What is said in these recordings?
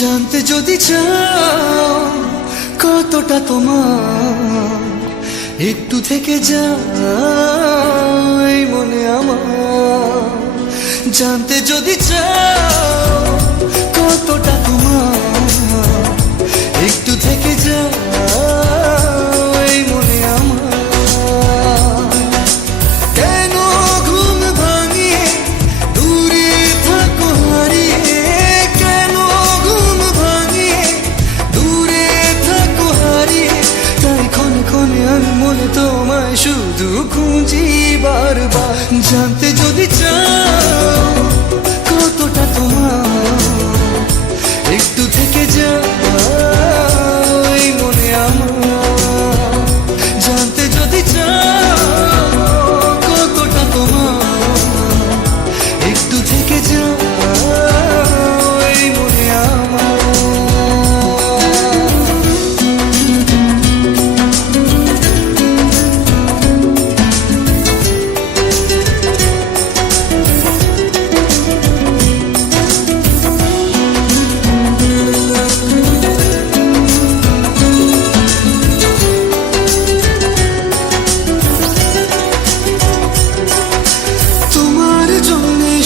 জানতে যদি চাও কতটা তোমার, একটু থেকে যাই মনে আমার। জানতে যদি চাও কতটা তোমার, একটু থেকে যাই মনে আমার। কেন ঘুম ভাঙিয়ে দূরে থাকো হারিয়ে, কেন ঘুম ভাঙিয়ে দূরে থাকো হারিয়ে, তাই ক্ষণে ক্ষণে আমি মনে তোমায় শুধু খুঁজি বারবার। জানতে যদি চাও কতটা তোমার, একটু থেকে যাই মনে আমার। জানতে যদি চাও কতটা তোমার, একটু থেকে যাই মনে আমার।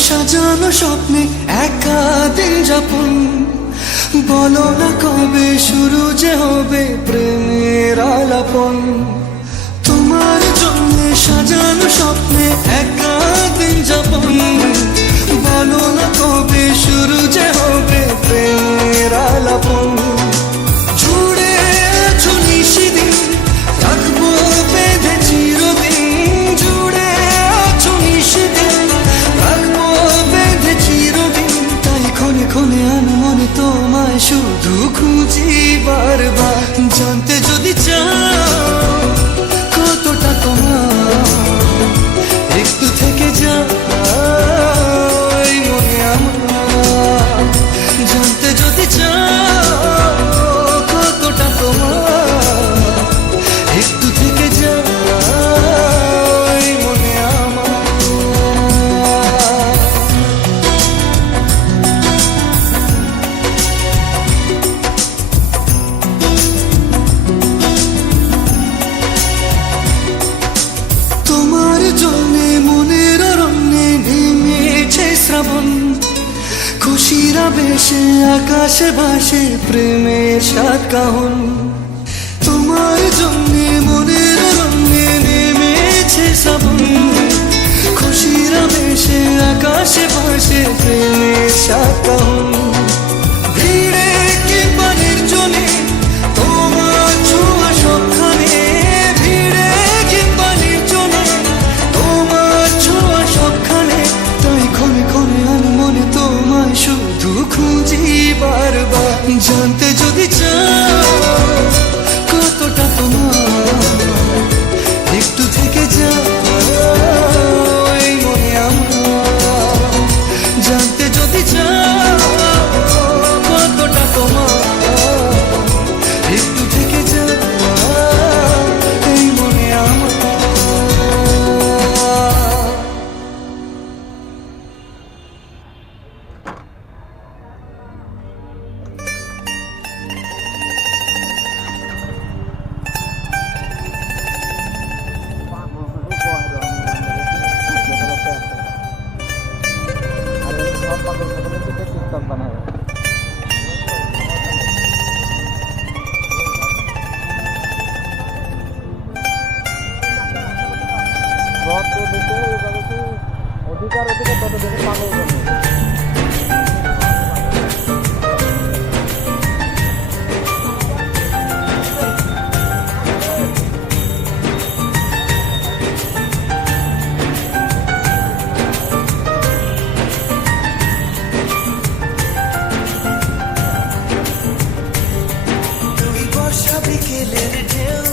সাজানো স্বপ্নে একা দিন যাপন, বলো না কবে শুরু যে হবে প্রেমের আলাপন। তোমার জন্য সাজানো স্বপ্নে একা দিন যাপন, বলো না কবে শুরু যে হবে প্রেমের আলাপন। জুড়ে আছো নিশিদিন, রাখবো বেঁধে চিরদিন। জুড়ে আছো নিশিদিন, রাখবো বেঁধে চিরদিন। তাই ক্ষণে ক্ষণে আমি মনে তোমায় শুধু খুঁজি বারবার। জানতে যদি চাও কতটা তোমার, একটু থেকে যাই মনে আমার। জানতে যদি চাও কতটা তোমার, একটু থেকে যাই মনে আমার। তোমার জন্যে মনের অরণ্যে নেমেছে শ্রাবণ, খুশির আবেশে আকাশে ভাসে প্রেমের সাত কাহন। তোমার জন্যে মনের অরণ্যে নেমেছে শ্রাবণ, খুশির আবেশে আকাশে ভাসে প্রেমের সাত কাহন। ভিড়ে কিংবা নির্জনে তোমার ছোঁয়া সবখানে, ভিড়ে কিংবা নির্জনে তোমার ছোঁয়া সবখানে। তাই ক্ষণে ক্ষণে আমি মনে তোমায় শুধু খুঁজি বারবার। জানতে যদি চাও কতটা তোমার, একটু থেকে যাই মনে আমার। জানতে যদি চাও কতটা তোমার, একটু থেকে যাই মনে আমার। অধিকার অধিকার তত দেখে পাগল করবে। তুই বর্ষা বিকেলের ঢেউ,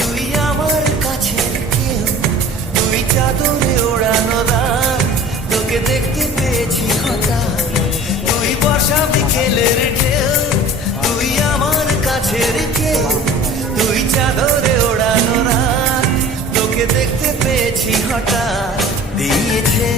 তুই আমার কাছের কেউ। তুই চাদরে ওড়ানো রাত, তোকে দেখতে পেয়েছি হঠাৎ। তুই বর্ষা বিকেলের ঢেউ, তুই আমার কাছের কেউ। তুই চাদরে ওড়ানো রাত, তোকে দেখতে পেয়েছি হঠাৎ। দিয়েছে